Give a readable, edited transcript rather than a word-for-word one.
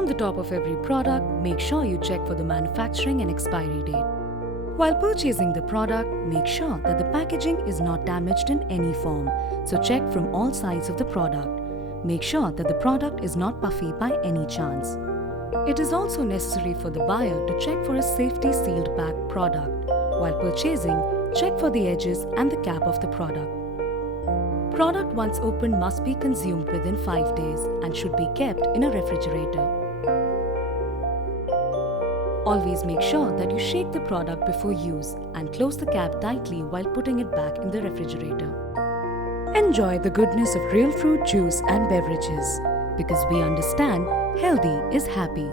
On the top of every product, make sure you check for the manufacturing and expiry date. While purchasing the product, make sure that the packaging is not damaged in any form, so check from all sides of the product. Make sure that the product is not puffy by any chance. It is also necessary for the buyer to check for a safety sealed pack product. While purchasing, check for the edges and the cap of the product. Product once opened must be consumed within 5 days and should be kept in a refrigerator. Always make sure that you shake the product before use and close the cap tightly while putting it back in the refrigerator. Enjoy the goodness of real fruit juice and beverages because we understand healthy is happy.